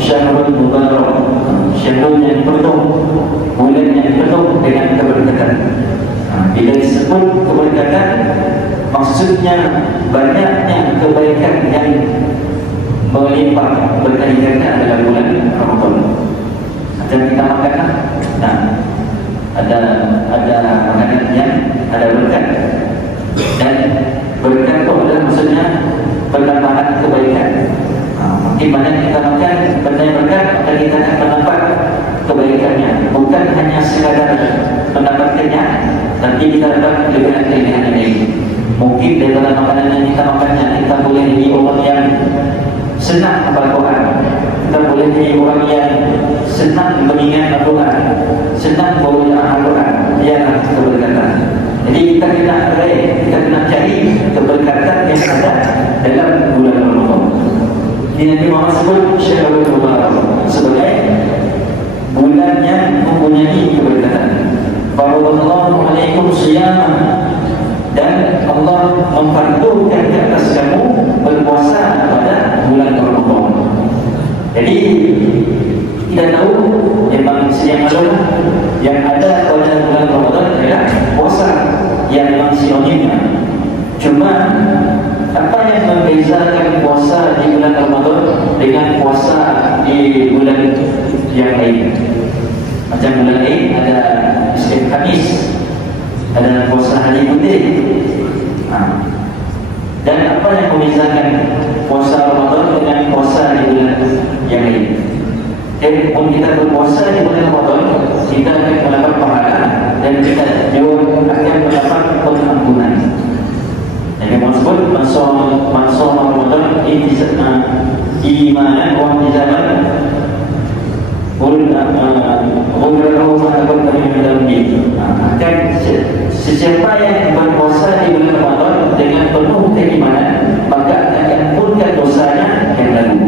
syahrul mubarak, syahrul yang penuh, bulan yang penuh dengan keberkatan. Bila disebut keberkatan, maksudnya banyaknya kebaikan yang melimpah berkali-kali adalah bulan Ramadan. Macam kita makan, ada makanan yang ada berkat, dan berkat itu adalah maksudnya penambahan kebaikan. Makin banyak kita makan benda yang berkat, maka kita akan mendapat kebaikannya, bukan hanya sekadar mendapatkannya, tapi kita dapat lebih kelebihan ini. Mungkin daripada makanan yang kita makannya, kita boleh jadi orang yang senang membaca Quran, kita boleh jadi orang yang senang mengingat Al-Quran, senang membaca Al-Quran. Ialah keberkatan. Jadi kita kena cari keberkatan yang ada dalam bulan Ramadan. Ini Nabi Muhammad sebut syahrul mubarak sebagai bulan yang mempunyai keberkatan. Faradallahu alaikum siyamah, dan Allah memfardukan di atas kamu berpuasa pada bulan Ramadan. Jadi kita tahu memang sejak malam yang ada pada bulan Ramadan adalah puasa yang memang sinonimnya. Cuma apa yang membezakan puasa di bulan Ramadan dengan puasa di bulan yang lain? Macam bulan lain ada Isnin Khamis, ada puasa hari putih. Dan apa yang membezakan puasa Ramadan dengan puasa di bulan yang lain? Kalau kita berpuasa di bulan Ramadan, kita akan mendapat pahala dan kita juga akan mendapat pengampunan. Jadi maksud mansur Ramadan ini imanan wa ihtisaban akan sesiapa yang berpuasa di bulan Ramadan dengan penuh keimanan, maka akan ampunkan dosanya yang lalu.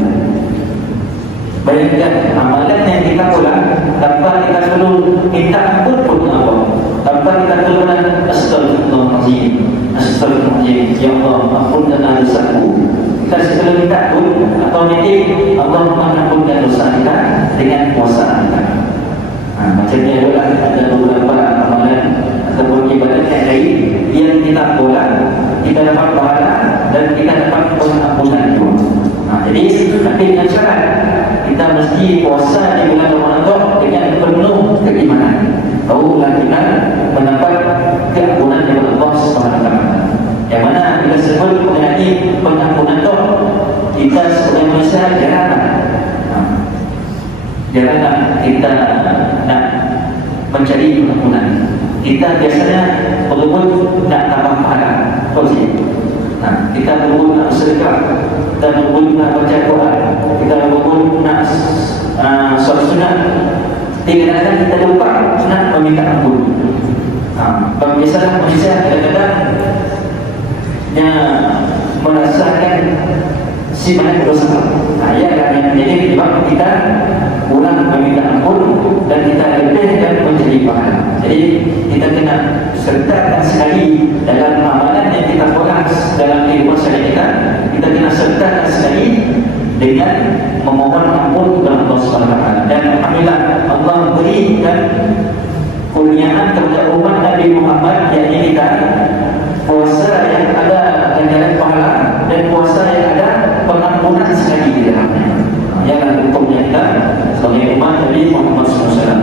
Bayangkan amalan yang kita ulang tanpa kita perlu minta ampun pun Allah, tanpa kita perlu astagfirullahaladzim, astagfirullahaladzim, ya Allah ampunkan dosaku. Kita sebelum minta pun atau nanti Allah mengampunkan dosa kita dengan puasa kita. Macam ni adalah ada beberapa amalan ataupun ibadat yang lain yang kita ulang, kita dapat pahala dan kita dapat pengampunan juga. Jadi tapi dengan syarat kita mesti puasa di bulan Ramadan dengan penuh keimanan, barulah kita mendapat keampunan dari Allah Subhanahu Wa Taala. Yang mana bila sebut mengenai pengampunan itu, kita sebagai manusia jarang kita nak mencari pengampunan. Kita biasanya berebut nak tambah pahala. Kita berebut nak sedekah, kita berebut nak baca Quran, kita berebut nak solat sunat. Kadang-kadang kita lupa nak meminta ampun. Biasanya manusia kadang-kadang merasakan si mana dosa. Ialah yang menjadi penyebab kita ulang meminta ampun dan kita lebih dan menjadi pahala. Jadi kita kena sertakan sekali dalam amalan yang kita buat dalam kehidupan sehari kita kena sertakan sekali dengan memohon ampun kepada Allah SWT. Dan alhamdulillah Allah berikan kurniaan kepada umat Nabi Muhammad, yakni kita puasa yang ada ganjaran pahala dan puasa yang ada pengampunan sekali di dalamnya. Yang hukumnya kita sebagai umat Nabi Muhammad SAW.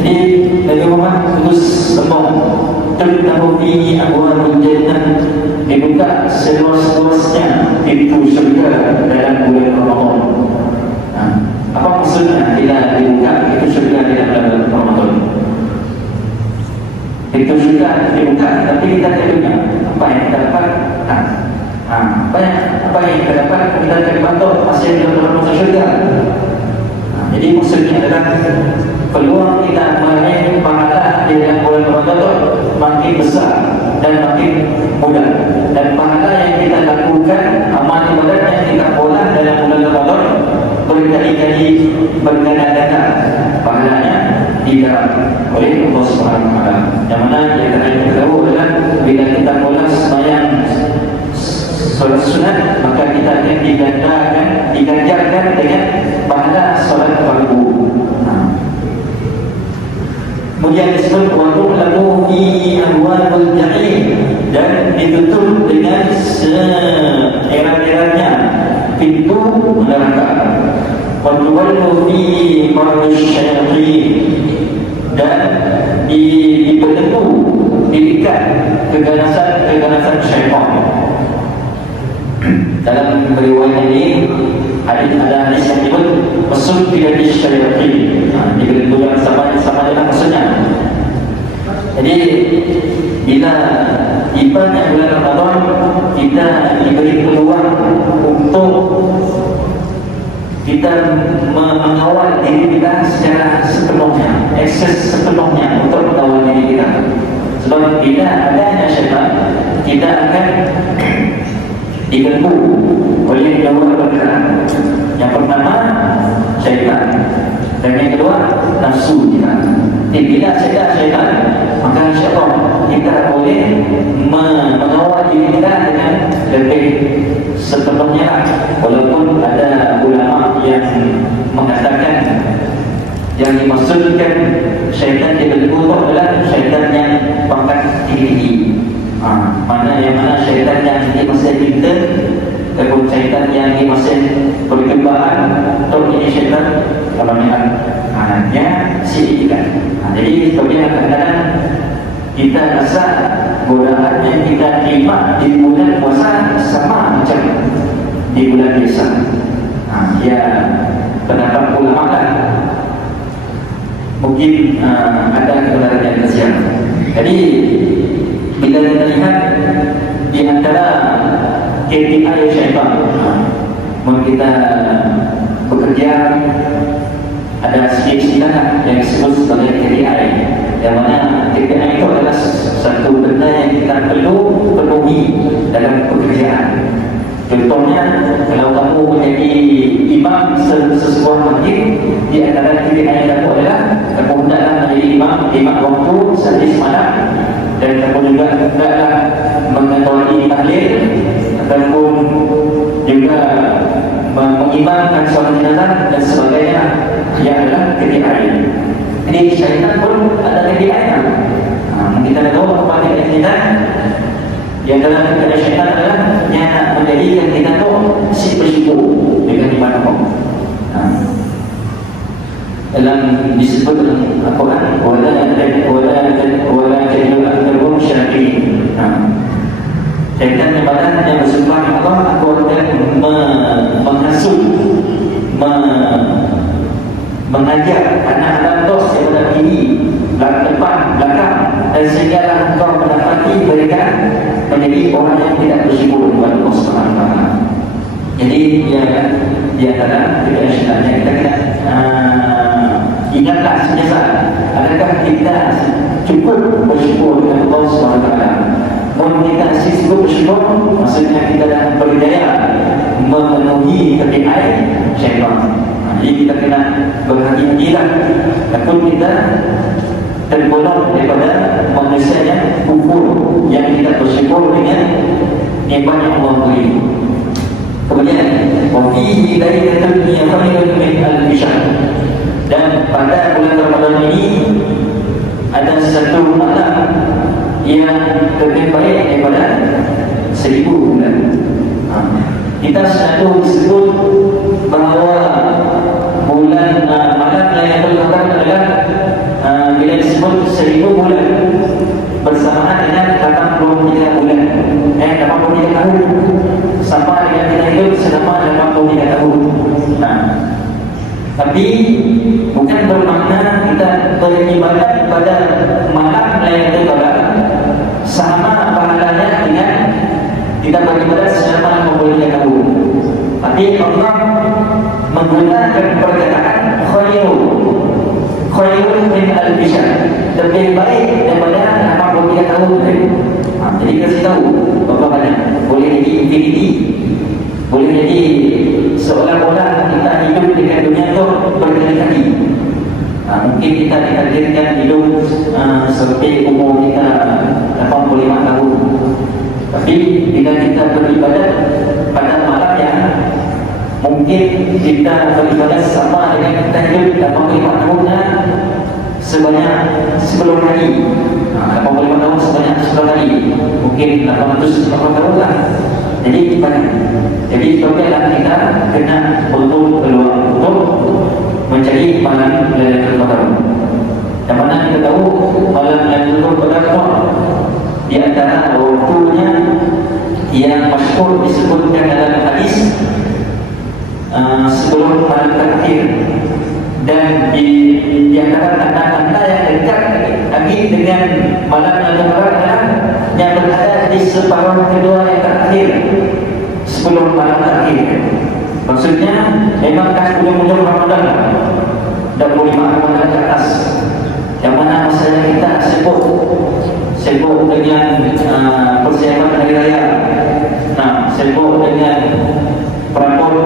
Jadi Nabi Muhammad terus sembang tertahu ini abwabul jannah, dibuka seluas-luasnya pintu syurga dalam bulan Ramadan. Apa maksudnya bila dibuka pintu syurga dalam bulan Ramadan? Pintu syurga dibuka, tapi kita tak dengar apa yang kita dapat. Apa yang kita dapat, kita akan bantu hasil dalam masuk syurga. Jadi maksudnya adalah peluang kita meraih pahala di dalam bulan Ramadan makin besar dan makin mudah. Dan pahala yang kita lakukan, amal ibadat yang kita buat dalam bulan Ramadan berkali-kali berganda-ganda pahalanya didapat oleh Allah Subhanahu Wa Taala. Yang mana yang kita tahu adalah bila kita mula sembahyang solat sunat, maka kita akan diganjarkan dengan pahala solat fardu. Kemudian disebut waktu lalu fi ahwalul jahil, dan ditutup dengan era-eranya pintu neraka. Waktu lalu fi marus syayatin, dan dibertentu, diikat keganasan syaitan. Dalam riwayat ini ada hadis yang disebut masuk tidak syaitan. Dibertentu yang sama dengan maksudnya. Jadi bila ibadahnya bulan Ramadan, kita diberi peluang untuk kita mengawal diri kita secara sepenuhnya, akses sepenuhnya untuk mengawal diri kita. Sebab bila adanya syaitan, kita akan diganggu oleh dua perkara. Yang pertama syaitan, dan yang kedua nafsu kita. Bila syaitan, maka insyaAllah kita boleh mengawal diri kita dengan lebih sepenuhnya. Walaupun ada ulama yang mengatakan yang dimaksudkan syaitan dibelenggu itu adalah syaitan yang pangkat tinggi. Mana syaitan yang di masa kita, ataupun syaitan yang di masa perkembangan, atau ini syaitan kalau yang sidikan. Jadi sebenarnya kadang-kadang kita rasa godaan yang kita terima di bulan puasa sama macam di bulan biasa. Ya, pendapat ulama kan mungkin ada kebenaran yang kesian. Jadi bila kita lihat di antara KPI syaitan, mungkin kita bekerja ada istilah yang disebut sebagai KPI, yang mana KPI itu adalah satu benda yang kita perlu penuhi dalam pekerjaan. Contohnya, kalau kamu menjadi imam sesebuah masjid, di antara KPI kamu adalah kamu hendaklah menjadi imam waktu sehari semalam, dan kamu juga hendaklah mengetahui tahlil ataupun juga mengimamkan solat jenazah dan sebagainya, yang adalah KPI. Jadi syaitan pun ada KPI-nya. Kita tahu apa KPI kita. Yang dalam kepada syaitan adalah yang nak menjadikan kita tu si bersibuk dengan ibadah Allah. Dalam disebut dalam Al-Quran, wala tajul aktarum syakirin. Syaitan ibadah yang bersumpah Allah, aku akan menghasut, mengajar anak-anak dos daripada kiri, depan, belakang, dan sehinggalah engkau mendapati mereka menjadi orang yang tidak bersyukur kepada Allah SWT. Jadi dia antara kita sebenarnya kita kena ingatlah sentiasa, adakah kita cukup bersyukur dengan Allah SWT. Kalau kita cukup bersyukur, maksudnya kita dah berdaya memenuhi KPI syaitan. Jadi kita kena berhati-hatilah, takut kita tergolong daripada manusia yang kufur, yang tidak bersyukur dengan nikmat yang Allah beri. Kemudian wafihi lailatul khairun min alfi syahr, dan pada bulan Ramadan ini ada satu malam yang lebih baik daripada 1000 bulan. Kita selalu disebut bahawa bulan malam Lailatul Qadar adalah bila disebut 1000 bulan bersamaan dengan 83 bulan, 83 tahun, sama dengan kita hidup selama 83 tahun. Tapi bukan bermakna kita beribadat pada malam Lailatul Qadar sama pahalanya dengan kita beribadat selama 83 tahun. Tapi Allah menggunakan perkataan khairun min alfi syahr, lebih baik daripada 83 tahun. Jadi kasih tahu bahawa boleh jadi infinity, boleh jadi seolah-olah kita hidup dengan dunia itu berkali-kali. Mungkin kita ditakdirkan hidup seperti umur kita 85 tahun. Tapi bila kita beribadat pada malam yang mungkin kita beribadat sama dengan kita hidup 85 tahun sebanyak 10 hari, 85 tahun sebanyak 10 hari, mungkin 850 tahun lah. Jadi sebabnya kita kena untuk peluang untuk mencari malam Lailatul Qadar. Yang mana kita tahu malam Lailatul Qadar di antara waktunya yang masyhur disebutkan dalam hadis sebelum malam terakhir, dan di antara tanda-tanda yang dekat lagi dengan malam Lailatul Qadar adalah yang berada di separuh kedua yang terakhir sebelum malam terakhir. Maksudnya memang kan ujung-ujung Ramadan lah, 25 Ramadan ke atas, yang mana masanya kita sibuk dengan persiapan hari raya, sibuk dengan perabot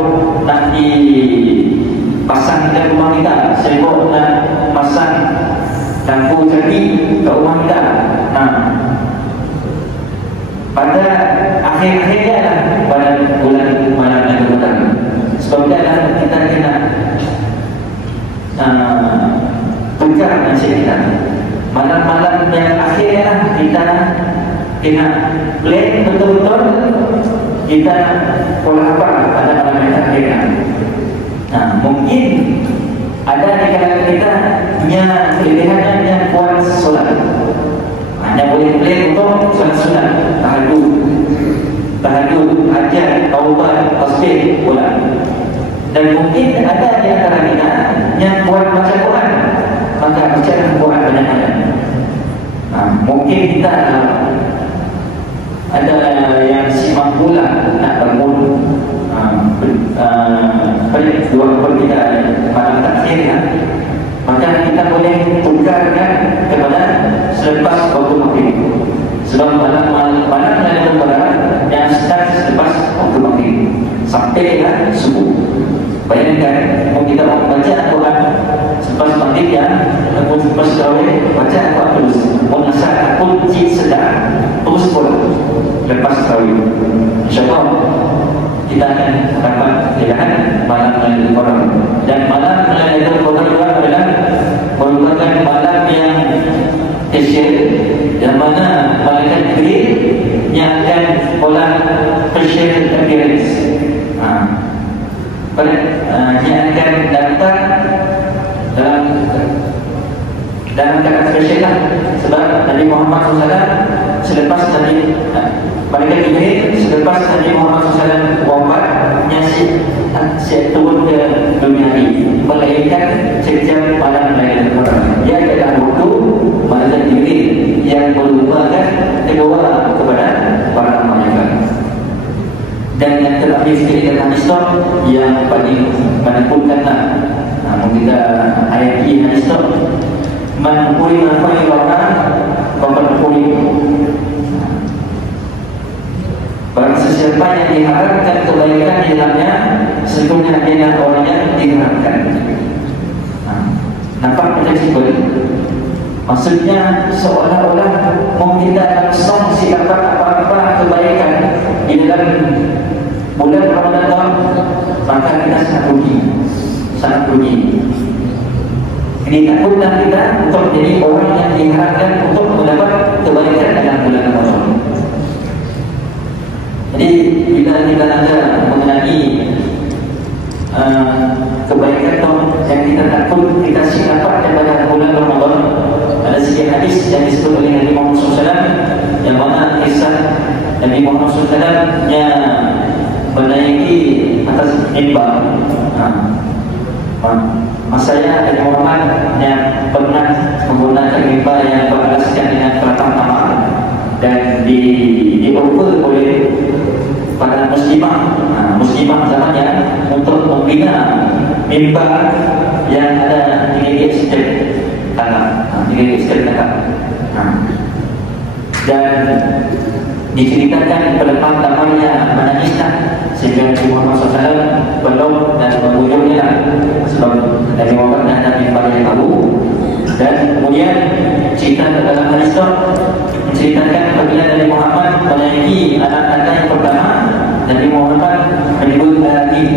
nak dipasang di rumah kita, sibuk nak pasang lampu cantik ke rumah kita. Pada akhir-akhirnya lah, pada bulan malam Lailatul Qadar. Sebabnya lah kita kena tukar nasib kita. Malam-malam yang akhirnya lah kita kena plan betul-betul kita pola apa pada malam yang akhirnya. Mungkin ada di kalangan kita yang kelebihannya yang kuat solat, hanya boleh plan untuk solat sunat, tahajud, hajat, taubat, tasbih pula. Dan mungkin ada di antara kita yang kuat baca Quran, maka baca Quran banyak-banyak. Mungkin kita ada yang si mampu lah nak bangun dua kita malam terakhir, maka kita boleh tukarkan kepada selepas waktu maghrib. Sebab malam Lailatul Qadar yang start selepas waktu maghrib sampai subuh. Bayangkan kalau kita baca Al-Quran selepas maghrib ataupun selepas tarawih, baca Al-Quran terus, menasah kunci sedar terus pula lepas tarawih. InsyaAllah kita akan dapat kelebihan malam Lailatul Qadar. Dan malam Lailatul Qadar adalah merupakan malam yang kecil, yang mana malaikat Jibril yang akan pola special appearance, yang akan datang dalam keadaan spesial lah. Sebab Nabi Muhammad SAW selepas Nabi malaikat Jibril selepas Nabi Muhammad SAW wafat, yang siap turun ke dunia ini melahirkan setiap malam Lailatul Qadar. Dia adalah waktu malaikat Jibril yang merupakan kedua kepada para malaikat. Dan yang terakhir sekali dalam hadis yang paling menakutkanlah, kita ayat ini hadis man qulina khairan faqad qulim. Barang sesiapa yang diharapkan kebaikan di dalamnya, sesungguhnya dia adalah orang yang diharapkan. Nampak macam simpel. Maksudnya seolah-olah mungkin tidak langsung dapat apa-apa kebaikan di dalam bulan Ramadan, maka kita sangat rugi. Ini takutlah kita untuk menjadi orang yang diharapkan untuk mendapat kebaikan dalam bulan Ramadan. Jadi bila kita ada mengenai kebaikan yang kita takut kita dapat daripada bulan Ramadan, ada sekian hadis yang disebut oleh Nabi Muhammad SAW, yang mana kisah Nabi Muhammad SAW yang menaiki atas mimbar. Masanya Nabi Muhammad yang pernah menggunakan mimbar yang beralaskan dengan pelatang tamar dan dioffer oleh para muslimah zamannya untuk membina mimbar yang ada 3 step tanah, 3 step tanah. Dan diceritakan pelepah tamarnya menangislah sehingga Nabi Muhammad SAW belum dan mengunjungnya, sebab Nabi Muhammad dan Nabi Muhammad yang tahu. Dan kemudian cerita dalam hadis menceritakan apabila Nabi Muhammad menaiki anak tangga yang pertama, Nabi Muhammad menyebut Amin.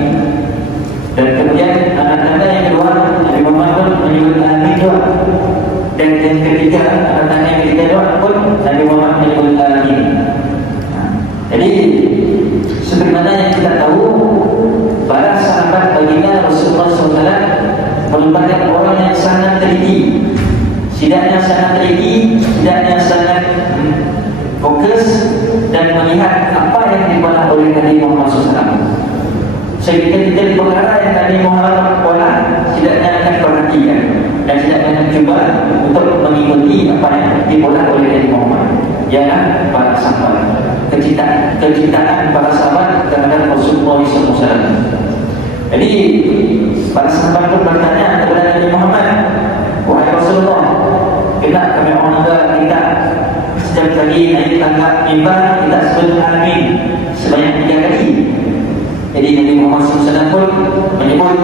Dan kemudian anak tangga yang kedua, Nabi Muhammad menyebut Amin juga. Dan yang ketiga, anak tangga yang ketiga pun Nabi Muhammad menyebut Amin. Jadi sebagaimana yang kita tahu, para sahabat baginda Rasulullah SAW merupakan orang yang sangat teliti, sidaknya sangat teliti, sidaknya sangat fokus dan melihat apa yang dibuat oleh Nabi Muhammad SAW. Sehingga kita perkara yang Nabi Muhammad buat, sidaknya akan perhatikan dan sidaknya akan cuba untuk mengikuti apa yang dibuat oleh Nabi Muhammad. Ialah para sahabat, kecintaan para sahabat terhadap Rasulullah SAW. Jadi para sahabat pun bertanya kepada Nabi Muhammad, wahai Rasulullah, kenapa kami orang tua kita setiap kali naik tangga mimbar kita sebut Amin sebanyak 3 kali? Jadi Nabi Muhammad SAW pun menyebut,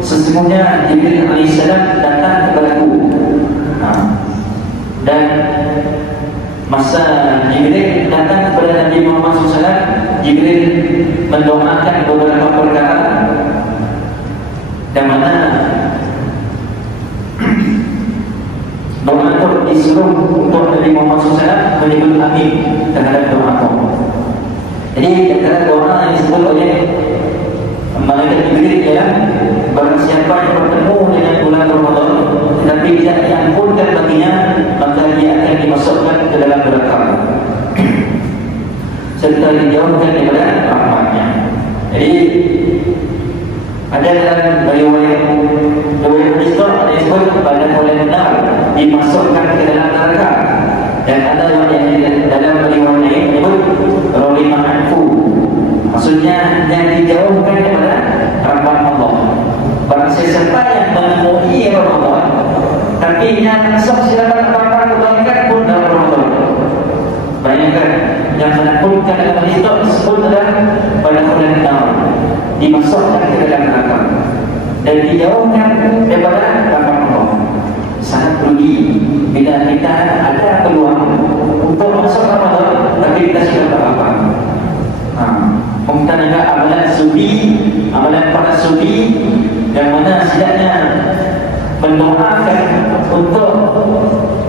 sesungguhnya Jibril AS datang kepadaku, dan masa Jibril datang kepada Nabi Muhammad SAW, Jibril mendoakan beberapa perkara, dan mana doa itu disuruh untuk Nabi Muhammad SAW menyebut Amin terhadap doa itu. Jadi antara doa yang disebut oleh malaikat Jibril ialah, barang siapa yang bertemu dengan bulan Ramadan tetapi tidak diampunkan baginya, maka dia akan dimasukkan ke dalam neraka serta dijauhkan daripada rahmatnya. Jadi ada dalam riwayat Isra ada disebut pada bulan benar dimasukkan ke dalam neraka, dan ada yang dalam riwayat lain menyebut Roli Mahanfu, maksudnya yang dijauhkan daripada rahmat Allah. Barang siapa yang menemui Ramadan tapi yang masuk silakan apa-apa kebaikan pun dalam Ramadan, bayangkan yang menakutkan dalam itu tersebut adalah pada bulan benar dimasukkan ke dalam neraka dan dijauhkan daripada rahmat Allah. Sangat rugi bila kita ada peluang untuk masuk Ramadan tapi kita sudah apa-apa. Mungkin juga amalan sufi, amalan para sufi yang mana setidaknya mendoakan untuk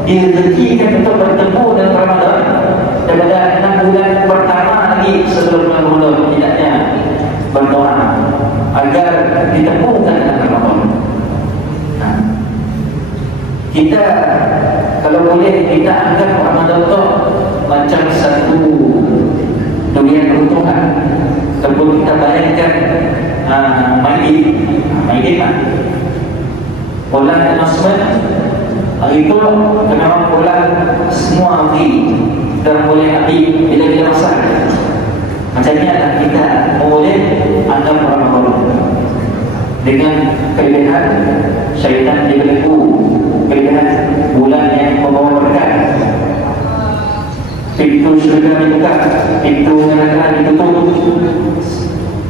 direzekikan untuk bertemu dengan Ramadan daripada 6 bulan pertama lagi sebelum bulan Ramadan, tidaknya berdoa agar ditemukan dengan Ramadan. Kita kalau boleh kita anggap Ramadan itu macam satu dunia keuntungan. Kalau kita bayangkan main lah bola announcement hari itu kena orang bola semua free dan boleh ambil bila-bila masa. Macam ni adalah kita boleh anggap Ramadan dengan kelebihan syaitan dibelenggu, kelebihan bulan yang membawa berkat, pintu syurga dibuka, pintu neraka ditutup.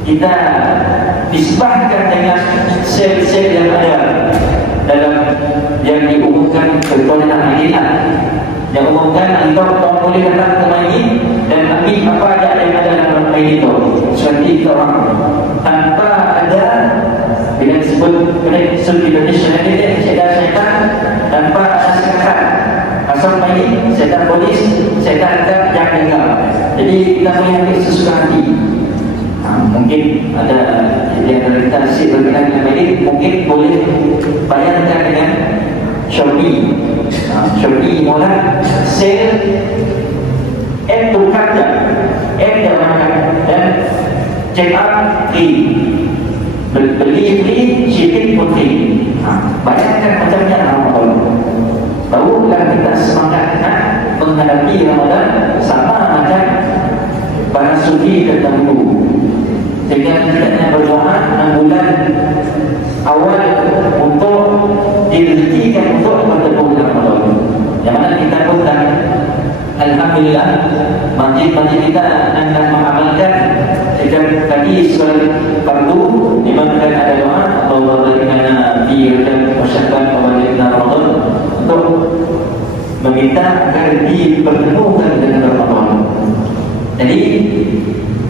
Kita disebabkan dengan sel-sel yang ada dalam yang diumumkan kepada Madinah, yang umumkan engkau boleh datang ke Madinah dan ambil apa yang ada dalam Madinah itu. Seperti kita orang tanpa ada bila disebut Indonesia ini syaitan tanpa ada sekat asal Madinah, syaitan polis, syaitan yang dengar. Jadi kita boleh ambil sesuka hati. Mungkin ada yang kita berkenaan dengan Madinah, mungkin boleh bayangkan dengan Shopee. Shopee mula sale app tukar je, app yang makan dan check out free, beli free, shipping pun free. Bayangkan macamnya Ramadan, barulah kita semangat menghadapi Ramadan sama macam para sufi terdahulu. Sehingga kita berdoa 6 bulan awal untuk direzekikan untuk bertemu dengan Ramadan. Yang mana kita pun dan alhamdulillah masjid-masjid kita akan mengamalkan sejak tadi solat fardu dimakan ada doa Allah berikan di dan masyarakat awal Ramadan untuk meminta agar dipertemukan dengan Ramadan. Jadi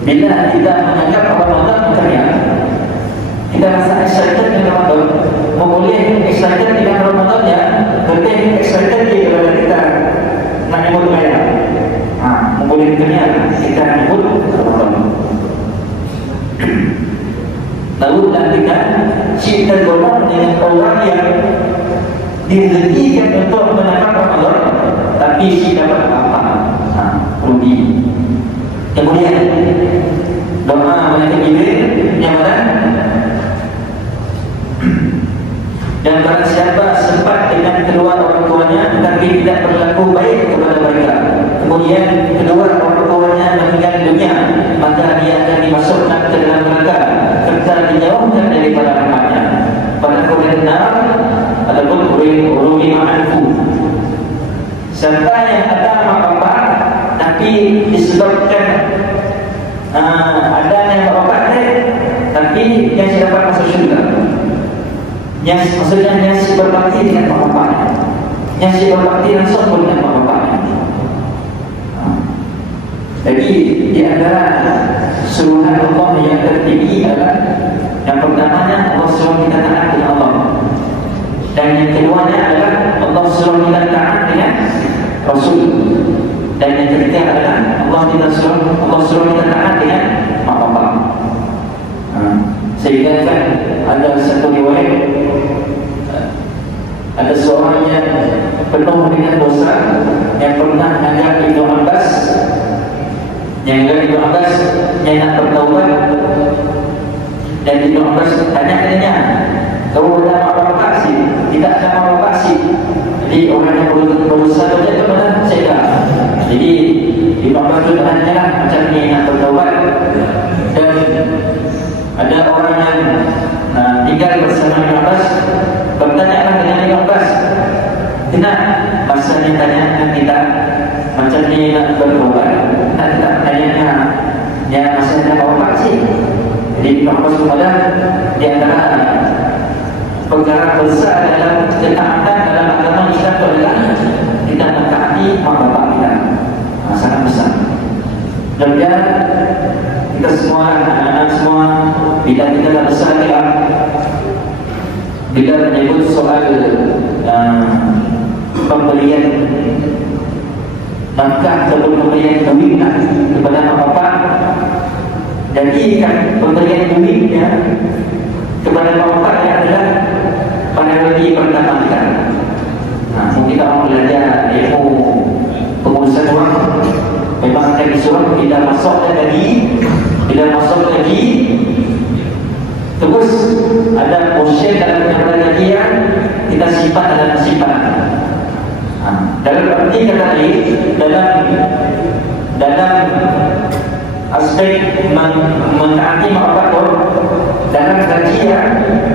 bila kita menganggap Ramadan macam ni, kita rasa excited dengan Ramadan, memulai excited dengan Ramadan ya, penting excited bila kita nak nyebut kaya. Memulai dunia kita nyebut Ramadan. Lalu dan kita cinta golong dengan orang yang direzekikan untuk mendapat Ramadan, tapi si dapat apa? Rugi. Kemudian doa malaikat Jibril yang mana? Dan barang siapa sempat dengan kedua orang tuanya tetapi tidak berlaku baik kepada mereka, kemudian kedua orang tuanya meninggal dunia, maka dia akan dimasukkan ke dalam neraka serta dijauhkan daripada rahmatnya. Pada benar ataupun urumi ma'anfu. Serta yang ada mak-bapak tapi disebabkan adanya mak-bapak tapi yang dapat masuk syurga. Yang maksudnya yang berbakti dengan mak-bapak, yang berbakti langsung pun dengan mak-bapak. Jadi di antara suruhan Allah yang tertinggi adalah yang pertamanya Allah suruh kita taat dengan Allah, dan yang keduanya adalah Allah suruh kita taat dengan Rasul, dan yang ketiga adalah Allah suruh kita taat dengan mak-bapak. Sehingga kan ada satu riwayat, ada seorang yang penuh dengan dosa yang pernah mengajar Ibnu Abbas, yang nak bertaubat, dan Ibnu Abbas tanya-tanya, kau ada mak-bapak sih? Tidak ada mak-bapak sih. Jadi orang yang berusaha saja itu mana? Saya. Jadi Ibnu Abbas itu tanya macam ni nak bertaubat, dan ada orang yang tinggal bersama Ibnu Abbas, bertanyalah dengan Ibnu Abbas, kenapa masanya tanya kita macam ni nak bertaubat, tak tanya yang masanya bawa sih. Jadi Ibnu Abbas kepada di antara perkara besar dalam ketaatan dalam agama Islam itu adalah kita mentaati mak bapak kita. Sangat besar. Dan kita semua, anak-anak semua, bila kita dah besar kita, bila menyebut soal pemberian nafkah atau pemberian duit kepada mak bapak, jadikan pemberian duitnya kepada mak bapak yang adalah prioriti pertama kita. Mungkin kita orang belajar ilmu pengurusan wang, memang kita disuruh bila masuk lagi, terus ada portion dalam penyampaian kajian kita simpan dalam simpanan. Dalam arti kata lain, dalam aspek mentaati mak bapak, dalam kajian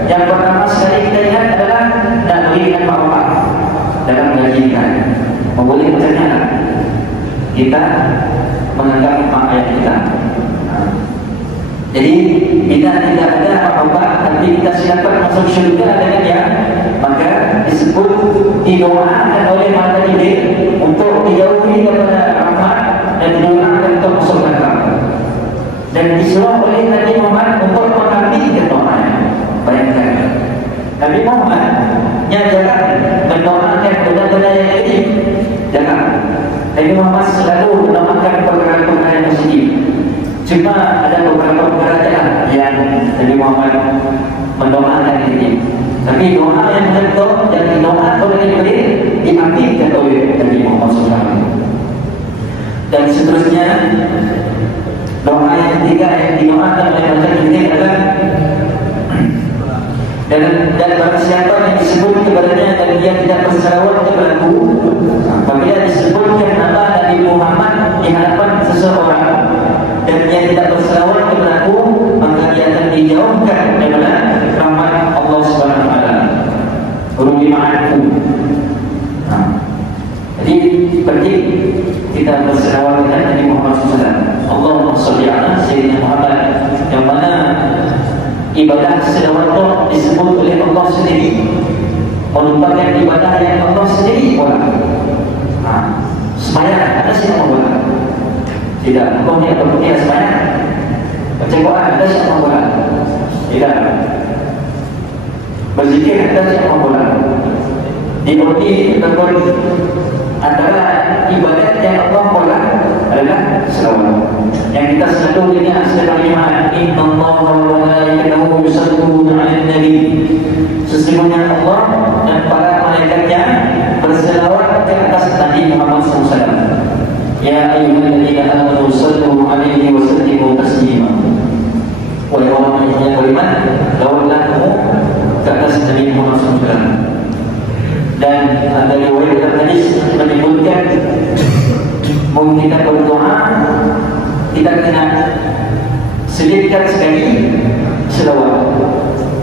yang pertama sekali kita ingat adalah nak berikan mak bapak dalam gaji kita. Boleh macamnya kita menganggap mak ayah kita. Jadi bila tidak ada mak-bapak tapi kita silakan masuk syurga dengan dia, maka disebut didoakan oleh malaikat Jibril untuk dijauhi daripada rahmat dan didoakan untuk masuk neraka, dan disuruh oleh Nabi Muhammad untuk mengambil doanya. Bayangkan Nabi Muhammad yang jangan mendoakan benda-benda yang negatif, jangan. Nabi Muhammad selalu mendoakan perkara-perkara yang positif. Cuma ada beberapa perkara yang Nabi Muhammad mendoakan ini. Tapi doa yang betul dan didoakan oleh Jibril diambilkan oleh Nabi Muhammad SAW. Dan seterusnya doa yang ketiga yang didoakan oleh Nabi Jibril adalah dan barang siapa yang disebut kepadanya dan dia tidak bersalawat kepadaku, apabila disebutkan nama Nabi Muhammad di hadapan seseorang dan dia tidak bersalawat kepadaku, maka dia akan dijauhkan daripada rahmat Allah Subhanahu Wa Taala. Rugi ma'anku. Jadi penting kita bersalawat dengan Nabi Muhammad SAW. Allahumma sholli ala Sayyidina Muhammad, yang mana ibadah selawat itu disebut oleh Allah sendiri, merupakan ibadah yang Allah sendiri pula. Sembahyang ada siapa buat? Tidak. Hukum dia berpikir sembahyang. Baca Quran ada siapa buat? Tidak. Berzikir ada siapa buat? Diberi antara ibadat yang Allah buat adalah selawat. Yang kita selalu ingat sebagai iman, innallaha wa malaikatahu yusalluna 'alan nabi. Sesungguhnya Allah dan para malaikatnya berselawat ke atas Nabi Muhammad SAW. Ya ayyuhalladzina amanu sallu 'alaihi wa sallimu taslima. Wahai orang yang beriman, lawatlah ke atas Nabi Muhammad SAW. Dan ada riwayat dalam hadis menyebutkan mau kita berdoa kita kena selipkan sekali selawat.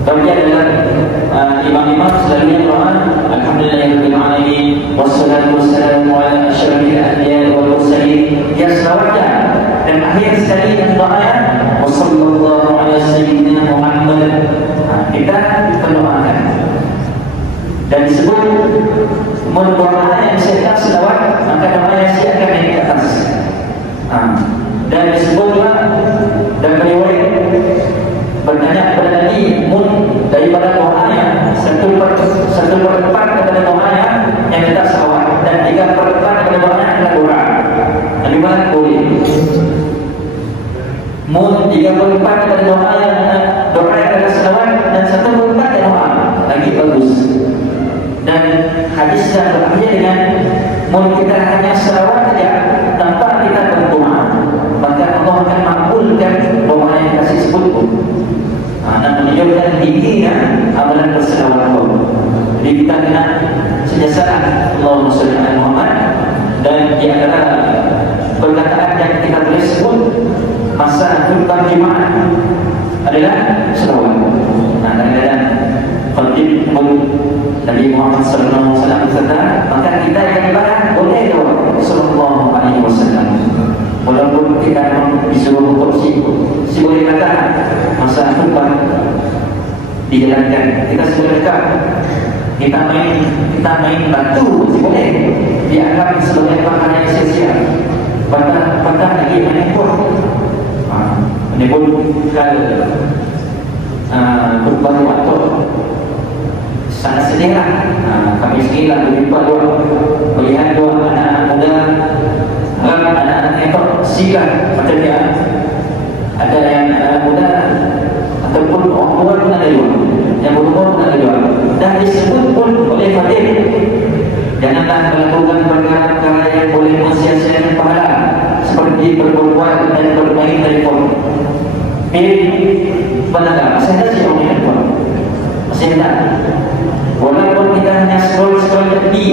Bagi adalah imam-imam selalunya doa alhamdulillahirabbil alamin wassalatu wassalamu ala asyrafil anbiya'i wal mursalin. Ya selawatnya dan akhir sekali yang doa wassallallahu ala sayyidina Muhammad. Kita berdoakan dan disebut mendoa yang siap selawat, maka doa yang siap akan naik ke atas. Dan disebutlah dan riwayat bertanya kepada Nabi daripada doanya 1/4 kepada doanya yang kita selawat dan 3/4 kepada doanya adalah doa. Nabi mana boleh 3/4 kepada doa yang adalah selawat dan 1/4 doa lagi bagus. Dan hadis yang berakhir dengan kita hanya selawat saja tanpa kita berdoa, maka Allah akan makbulkan doa yang kasih sebut pun. Dan menunjukkan tingginya amalan berselawat itu. Jadi kita kena sejasa Allahumma shalli ala Muhammad. Dan di antara perkataan yang kita boleh sebut masa khutbah Jumaat adalah selawat. Kadang-kadang khutib pun Nabi Muhammad sallallahu alaihi wasallam bersabda, maka kita yang ibadah boleh doa sallallahu alaihi wasallam. Walaupun kita disuruh untuk si boleh kata masa khutbah dijalankan, kita sudah dekat, kita main batu si boleh dianggap sebagai makanan yang sia-sia. Patah lagi menipur kalau khutbah waktu sangat sedihlah. Kami sedihlah berjumpa melihat dua anak muda, anak-anak itu silat macam dia. Ada yang anak muda ataupun orang tua pun ada dua, yang berumur pun ada dua. Dan disebut pun oleh Fatih, janganlah melakukan perkara-perkara yang boleh mensia-siakan pahala seperti berbuat dan bermain telefon. Benar, masih ada sih orang yang buat, masih ada. Walaupun kita hanya scroll tepi,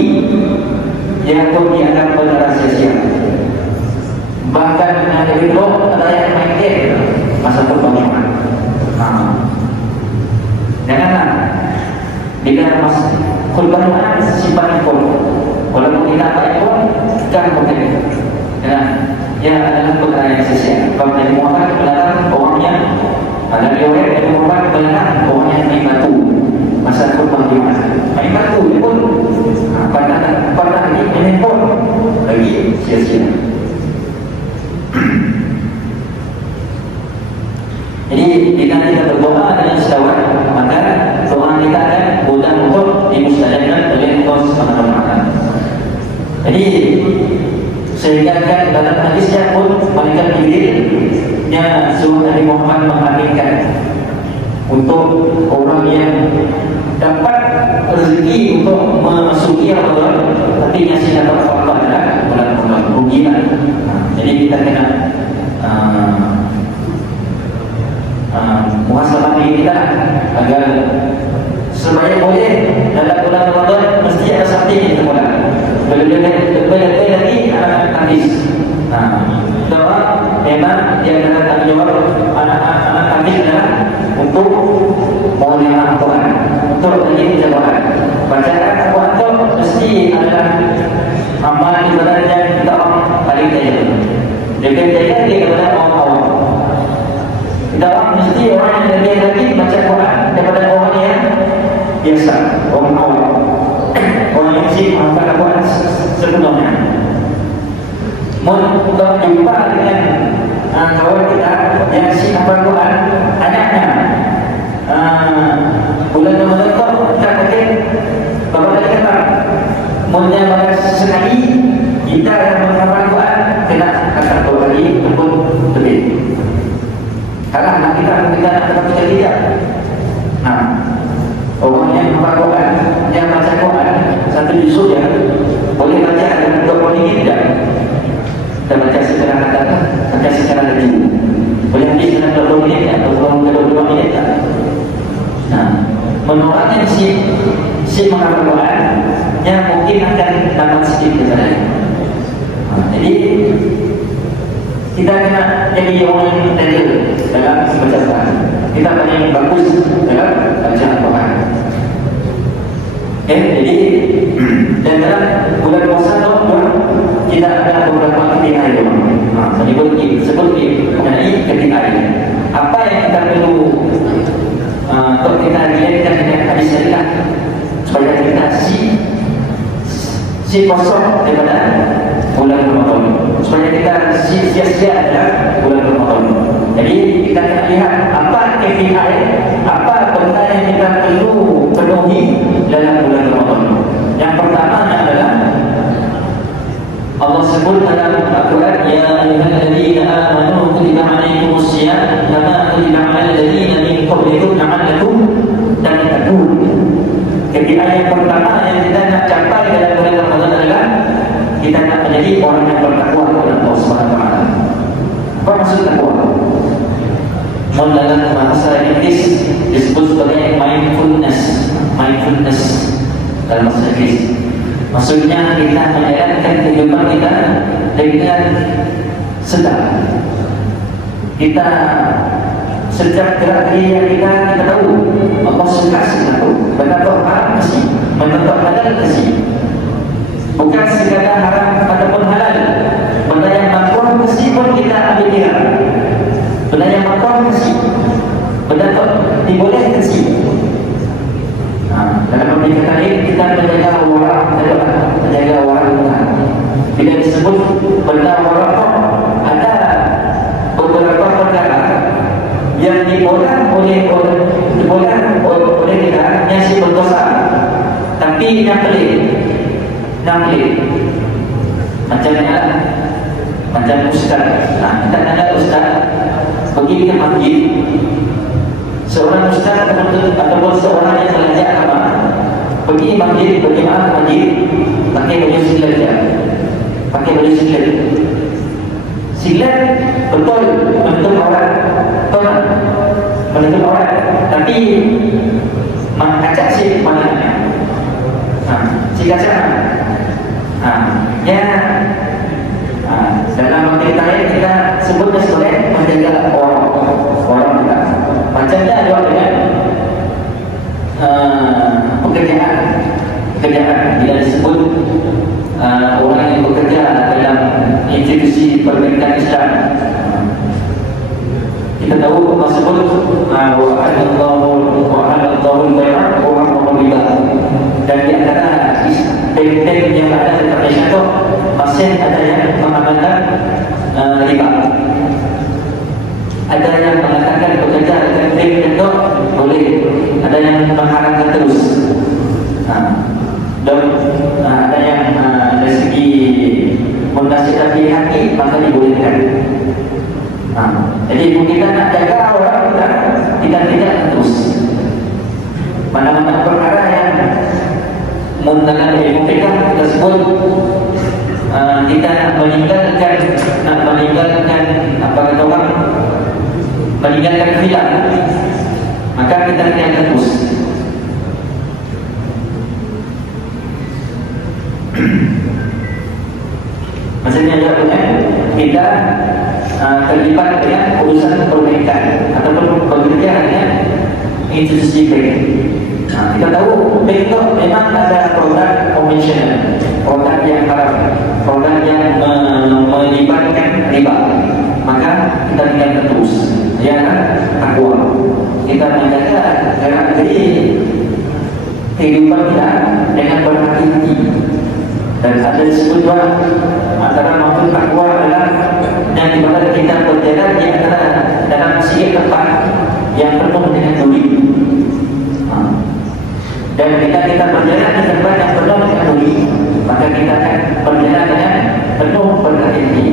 dia pun dianggap benar sia-sia. Bahkan ada video ada yang main game masa perbankan. Janganlah bila mas khutbah simpan handphone. Walaupun kita pakai handphone, jangan pakai. Ya adalah perkara yang sia-sia. Kalau Nabi Muhammad melarang orangnya, ada riwayat Nabi Muhammad melarang orangnya main batu masa khutbah Jumaat. Main batu dia pun patah lagi main handphone lagi sia-sia. Jadi jika kita berdoa dengan selawat, maka doa kita akan mudah untuk dimustajabkan oleh Allah Subhanahu wa taala. Jadi sehingga kan dalam hadisnya pun malaikat Jibril suruh Nabi Muhammad menghadirkan untuk orang yang dapat rezeki untuk memasuki Ramadan tapi masih dapat apa adalah bulan Ramadan rugilah. Jadi kita kena muhasabah diri kita agar sebanyak boleh dalam bulan Ramadan mesti ada sakti di bulan. Lebih-lebih lagi anak hadis. Doa memang dia akan tanggung jawab anak hadis adalah untuk mengulangi Al-Quran, untuk lagi menjawab bacaan Al-Quran itu mesti adalah amal ibadah yang kita orang paling jaya. Lebih jaya dia kepada orang awam. Kita orang mesti orang yang lebih lagi baca Quran daripada orang yang biasa, orang awam. Orang wajib menghafal Al-Quran sepenuhnya. Untuk jumpa dengan kawan kita yang si hafal Al-Quran, anaknya bulan Ramadan kita kata bapak lagi kata mula sekali kita yang menghafal Al-Quran kena kata 2 kali ataupun lebih. Kalau anak kita nak kata tidak. Orang yang menghafal Quran, yang baca Quran satu juzuk ya, boleh baca dalam 20 minit tidak? Kita baca secara kata, baca secara laju. Boleh habis dalam 20 minit atau 22 minit tak? Menurutnya si menghafal Quran yang mungkin akan dapat sedikit kesalahan. Jadi kita kena jadi orang yang detail dalam baca Quran. Kita paling bagus dalam baca Quran. Jadi dan dalam bulan puasa kita ada beberapa KPI. Sebut mengenai KPI. Apa yang kita perlu untuk kita lihatkan dengan hadis syariah supaya kita si kosong daripada bulan Ramadan, supaya kita sia-sia dalam bulan Ramadan. Jadi kita akan lihat apa KPI, apa benda yang kita perlu penuhi dalam bulan Ramadan. Yang pertama adalah Allah sebut dalam Al-Quran, ya ayyuhalladzina amanu kutiba alaikumus shiyam kama kutiba alal ladzina min qablikum la'allakum tattaqun. KPI yang pertama yang kita nak capai dalam bulan Ramadan adalah kita nak menjadi orang yang bertakwa kepada Allah Subhanahu wa taala. Apa maksud takwa? Dalam bahasa Inggris disebut sebagai mindfulness dalam bahasa Inggris. Maksudnya kita menjalankan kehidupan kita dengan sedar. Kita setiap gerak yang kita tahu Allah suka sesuatu, benar-benar haram kasih, benar-benar halal kasih. Bukan sekadar haram ataupun halal, benda yang makruh kasih pun kita ambil kira. Benda yang makruh kasih, benda yang diboleh kasih. Dalam pernikahan ini kita menjaga warak Tuhan. Bila disebut benda warak, ada beberapa perkara yang diboleh oleh kita yang si berdosa, tapi yang pelik. Macam ustaz. Kita ada ustaz pergi ke masjid. Seorang ustaz ataupun seorang yang belajar agama pergi masjid, berjemaah ke masjid, pakai baju singlet. Singlet betul menutup aurat, tapi kaca si mana? Si kaca dalam materi lain kita sebutnya sebagai menjaga orang kita. Macamnya juga dengan pekerjaan. Bila disebut orang yang bekerja dalam institusi perbankan Islam, kita tahu maksud wa'alallahu bay'ah wa harrama riba. Dan di antara bank yang ada di Malaysia itu masih ada yang mengamalkan riba. Ada yang mengatakan bekerja dengan bank itu boleh, ada yang mengharamkan terus. Dan ada yang dari segi menasihati hati maka dibolehkan. Jadi kita nak jaga orang kita tidak terus. Mana-mana perkara yang menggunakan ilmu fikih kita sebut kita nak meninggalkan apa kata orang, meninggalkan khilaf, maka kita tidak terus. Maksudnya juga kita terlibat dengan urusan perbankan ataupun bekerja dengan institusi bank. Kita tahu bank itu memang ada produk konvensional, produk yang haram, produk yang melibatkan riba. Maka kita tinggal terus, ya takwa. Kita menjaga gerak-gerik kehidupan kita dengan berhati-hati. ada disebut juga antara maksud takwa adalah yang dimana kita berjalan di antara dalam sikit tempat yang penuh dengan duri. Dan kita berjalan di tempat yang penuh dengan duri, maka kita akan berjalan dengan penuh berhati-hati.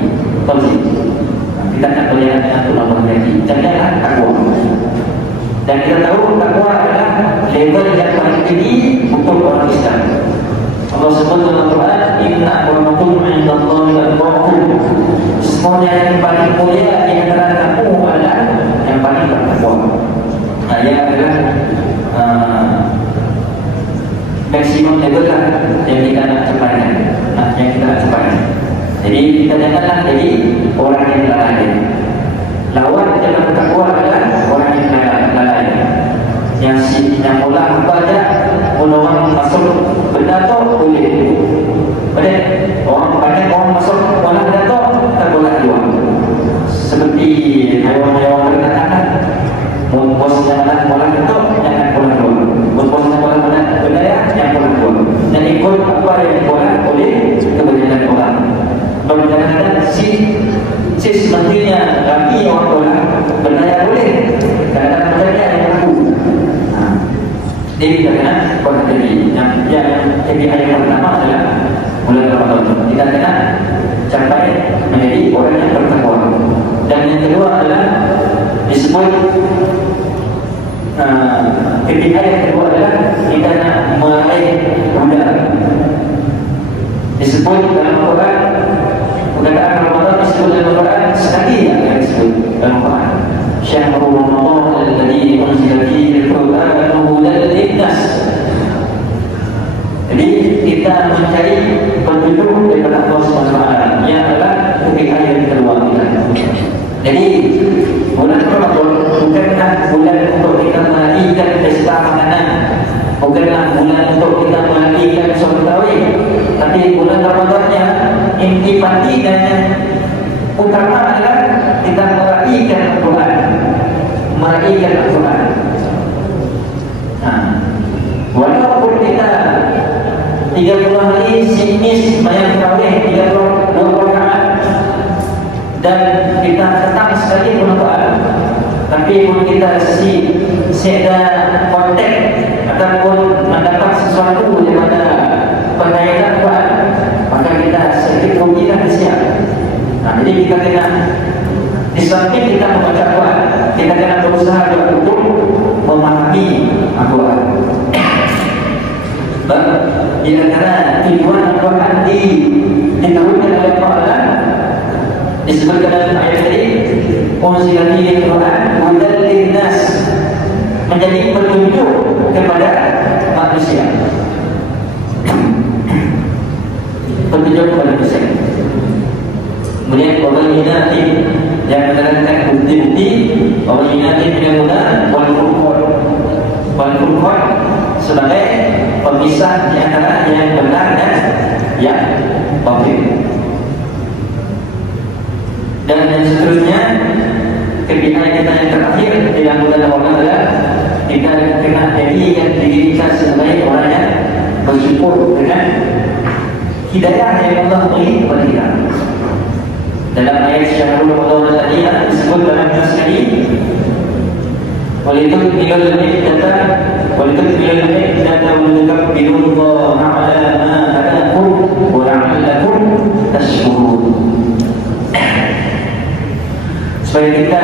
Kita akan berjalan dengan penuh berhati-hati. Janganlah takwa. Dan kita tahu takwa adalah level yang paling tinggi untuk orang Islam. Allah sebut dalam Quran, Inna akramakum indallahi atqakum. Semuanya yang paling mulia di antara kamu adalah yang paling bertakwa. Ia adalah maksimum level lah yang kita nak capai, yang kita nak capai. Jadi kita janganlah jadi orang yang lalai. Lawan dalam takwa adalah orang yang lalai. Yang mula apa aja, orang masuk benda tu boleh. Boleh. Banyak orang masuk orang benda tu tak boleh keluar. Seperti hewan-hewan berkatakan, bos jangan boleh itu, jangan boleh keluar. Bos boleh benda yang boleh keluar. Dan ikut apa yang boleh kemudian orang. Berjalan si semestinya kami orang boleh benda yang boleh. Kadang-kadang benda yang aku. Jadi kita kena berdiri. Yang KPI yang pertama adalah bulan Ramadan. Kita kena capai menjadi orang yang bertakwa. Dan yang kedua adalah disebut KPI yang kedua adalah kita nak meraih bulan. Disebut dalam Quran, perkataan Ramadan disebut dalam Quran sekali yang disebut dalam Quran. Syahrul Ramadan alladzi unzila fihi al-Qur'an hudan lin-nas. Jadi kita mencari petunjuk daripada Allah SWT yang adalah KPI yang kedua kita. Jadi bulan Ramadan bukanlah bulan untuk kita meraihkan pesta makanan, bukanlah bulan untuk kita meraihkan solat tarawih, tapi bulan Ramadannya intisari dan utama adalah kita meraihkan Al-Quran, meraihkan Al-Quran. Walaupun kita 30 hari sinis bayar tarawih 32 rakaat dan kita tetap sekali Al-Quran, tapi pun kita ada kontak ataupun mendapat sesuatu daripada pengajaran Al-Quran, maka kita sedikit rugilah siap. Jadi kita kena di samping kita membaca Al-Quran, kita kena berusaha untuk memahami Al-Quran. Di antara tujuan Al-Quran diturunkan oleh Allah disebutkan dalam ayat tadi, unzila fihi al-Quran hudan lin-nas, menjadi petunjuk kepada manusia. Petunjuk kepada manusia. Kemudian orang Yunani yang menerangkan bukti-bukti, orang Yunani dengan wal-Furqan sebagai pemisah di antara yang benar dan yang batil. Dan yang seterusnya, kebiasaan kita yang terakhir di dalam bulan Ramadan adalah kita kena jadikan diri kita sebagai orang yang bersyukur dengan hidayah yang Allah beri kepada kita. Dalam ayat Syahrul Ramadan tadi disebut dalam nas ini, walitukmilul iddata walitukmilul iddata walitukabbirullah ala ma hadakum wa la'allakum tashkurun. Supaya kita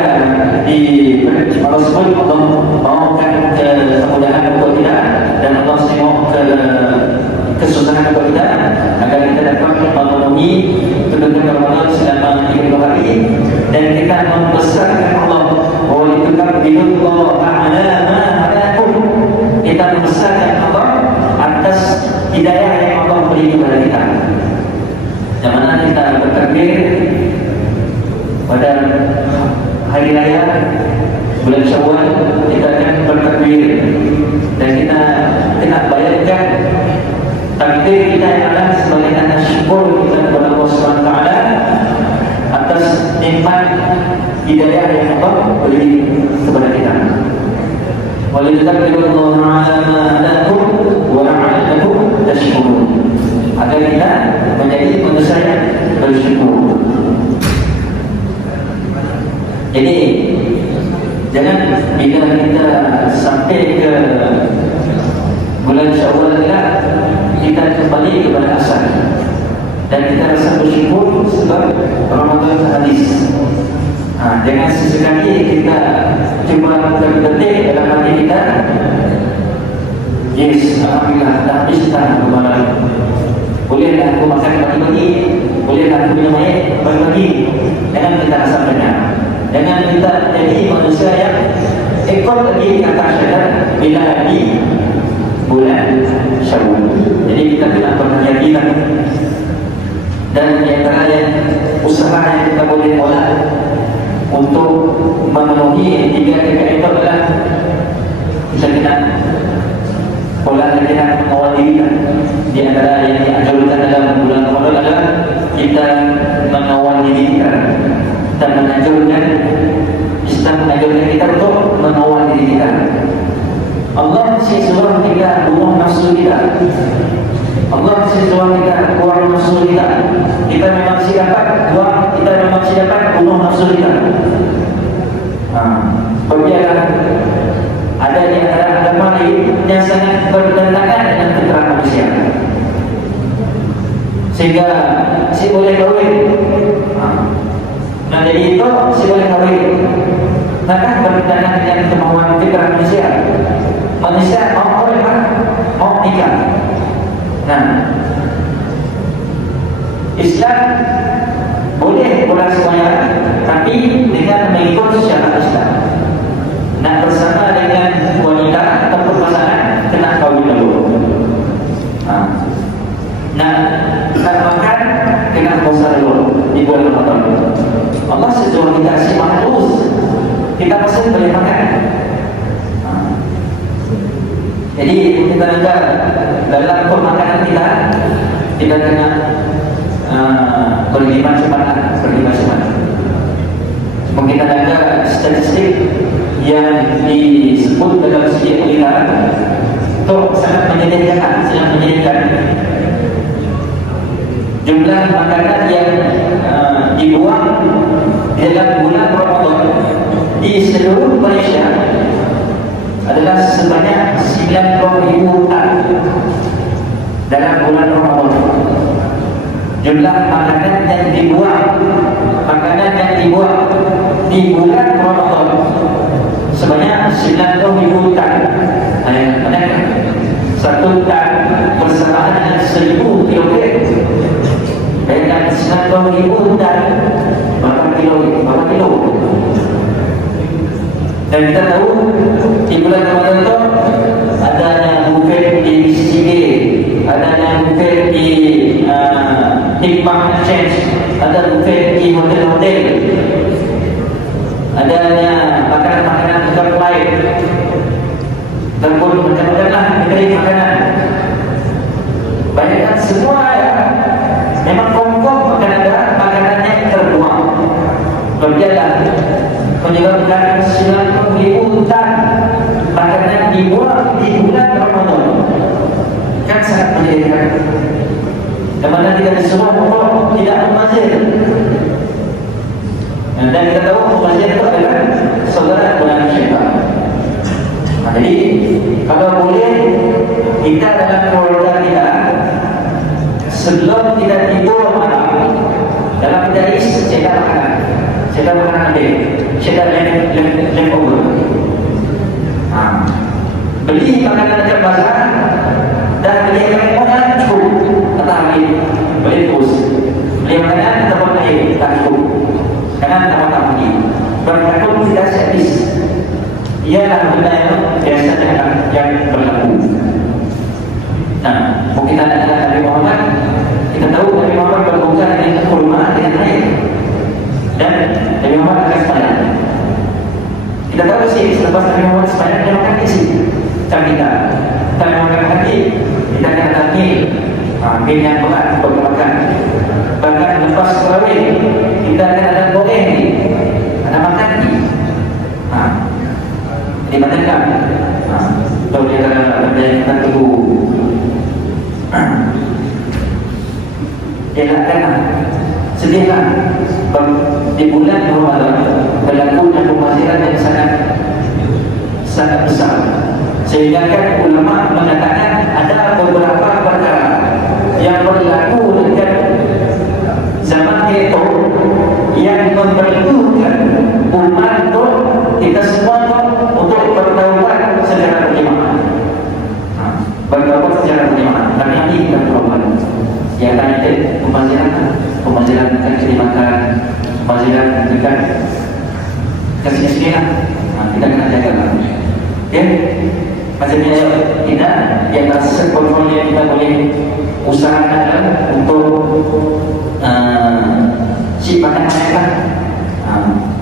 Allah sebut Allah bawakan kemudahan untuk kita dan Allah tengok kesusahan untuk kita agar kita dapat memenuhi tuntutan Ramadan selama 30 hari dan kita membesarkan Allah. Walitukabbilullah ala ma hadakum, kita membesarkan Allah atas hidayah yang Allah beri kepada kita. Yang mana kita bertakbir pada hari raya bulan Syawal, kita akan bertakbir dan kita kena bayangkan takbir kita yang adalah sebagai tanda syukur kita kepada Allah SWT atas nikmat hidayah yang Allah beri kepada kita. Walitukabbilullah ala ma hadakum wa la'allakum tashkurun, agar kita menjadi kembali kepada asal. Dan kita rasa bersyukur sebab Ramadan habis. Jangan sesekali kita cuba terdetik dalam hati kita, yes, alhamdulillah dah habis dah Ramadan. Bolehlah aku makan pagi-pagi, bolehlah aku minum air pagi-pagi. Jangan kita rasa banyak. Jangan kita jadi manusia yang ekor lagi kata syahadat bila di bulan Syawal. Jadi kita tidak berhati-hati. Dan di antara yang usaha yang kita boleh olah untuk memenuhi tiga itu adalah kita kena olah dan kita mengawal diri. Di antara yang dianjurkan dalam bulan Ramadan adalah kita mengawal diri kita dan menganjurkan Islam menganjurkan kita untuk mengawal diri kita. Allah masih suruh kita bunuh nafsu kita. Allah masih suruh kita buang nafsu kita. Kita memang masih dapat buang, kita memang masih dapat bunuh nafsu kita. Berbiarlah ada di antara agama yang sangat bertentangan dengan fitrah manusia, sehingga si boleh kahwin. Nah jadi itu si boleh kahwin, maka bertentangan dengan kemauan fitrah manusia. Manusia mau kahwin, mau nikah. Nah, Islam boleh bulan semuanya, tapi dengan mengikut syarat Islam. Nak bersama dengan wanita ataupun pasangan, kena kahwin dulu. Nak makan, kena puasa dulu di bulan Ramadan. Allah sesuai kita si mahlus, kita pasti boleh makan. Jadi kita juga dalam pemakanan kita kena berlima cepat. Kita ada statistik yang disebut dalam segi penelitian itu sangat menyedihkan. Jumlah makanan yang dibuang dalam bulan Ramadan di seluruh Malaysia adalah sebanyak 90,000 tan dalam bulan Ramadan. Jumlah makanan yang dibuang di bulan Ramadan sebanyak 90,000 tan. Satu tan bersamaan dengan 1,000 kilogram. Dengan 90,000 tan berapa kilo? Dan kita tahu di bulan Ramadan itu adanya buffet di BCG, adanya buffet di Hikmah Exchange, ada buffet di hotel-hotel, adanya makanan-makanan tempat lain. Dan pun macam-macam lah negeri makanan. Banyak semua ya. Memang pokok makanan yang terbuang. Berjalan menyebabkan 90,000 tan makanan dibuang di bulan Ramadan. Kan sangat menyedihkan. Dan mana kita semua pokok tidak memazir. Dan kita tahu memazir itu adalah saudara bulan syaitan. Jadi kalau boleh kita dalam keluarga kita sebelum kita tidur malam dalam kita cetak makanan adik, cetak leftover. Beli makanan dekat pasar dan beli makanan cukup, tak lagi beli terus. Beli makanan tempat lain tak cukup, karena tak lagi. Bertakut tidak habis. Ialah benda yang biasa yang berlaku. Nah, kalau kita ada Nabi Muhammad, kita tahu Nabi Muhammad berbuka dengan kurma dengan air, dan Nabi Muhammad akan sembahyang. Kita tahu sih selepas Nabi Muhammad sembahyang dia makan isi. Macam kita makan hati, kita akan lagi minyak berat untuk makan. Bahkan lepas terawih kita akan ada goreng, ada makan ni. Jadi macam kalau dia kata kita tunggu elakkanlah, sedihlah di bulan Ramadan berlakunya pemaziran yang sangat besar, sehingga kan ulama mengatakan ada beberapa perkara ada pembaziran kasih makan, pembaziran dekat kasih miskin lah. Kita kena jaga lah. Okay? Maksudnya kita yang rasa portfolio kita boleh usahakan untuk si makan mereka,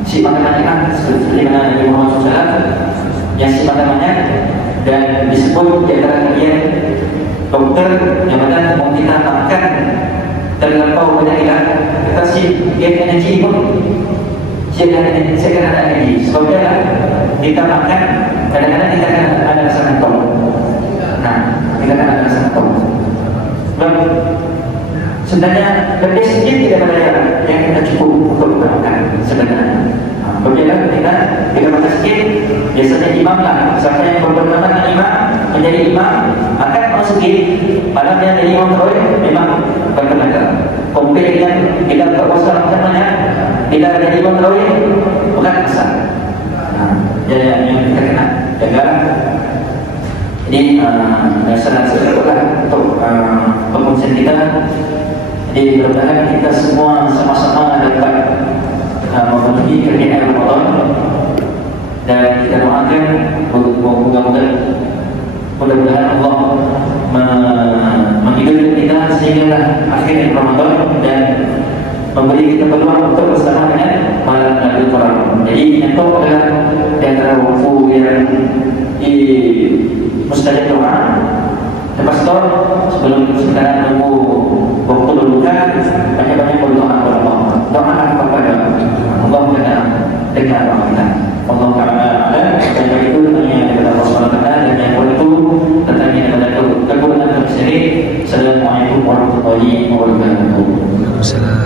si makan mereka seperti mana Nabi Muhammad SAW yang si makan banyak dan disebut di antara kalian dokter yang mana mau kita makan terlampau banyak kita si dia energi pun saya kena ada energi sebabnya kita makan kadang-kadang kita akan ada rasa ngantuk. Nah, kita akan ada rasa ngantuk. Sebenarnya lebih sedikit tidak ada yang kita cukup untuk makan sebenarnya. Bagaimana kita makan sedikit, biasanya imam lah. Siapa yang berpendapat dengan imam menjadi imam akan masuk malam yang jadi imam terawih memang berpendapat. Compare dengan kita berpuasa makan banyak, tidak jadi imam terawih bukan masalah. Jadi yang kita kena jaga. Jadi salah satu untuk pengurusan kita. Jadi mudah-mudahan kita semua sama-sama dapat memenuhi keinginan Ramadan dan kita doakan mudah-mudahan Allah menghidupkan kita sehingga akhir Ramadan dan memberi kita peluang untuk bersama dengan malam Lailatul Qadar. Jadi itu adalah di antara waktu yang mustajab doa. Lepas itu sebelum kita menunggu waktu berbuka, banyak-banyak berdoa kepada Allah. Doakan kepada Allah dengan doa kita. Allah Taala dan itu hanya kepada Allah Subhanahu Wa Taala dan yang itu tentangnya kepada kekuatan tersendiri. Assalamualaikum warahmatullahi wabarakatuh.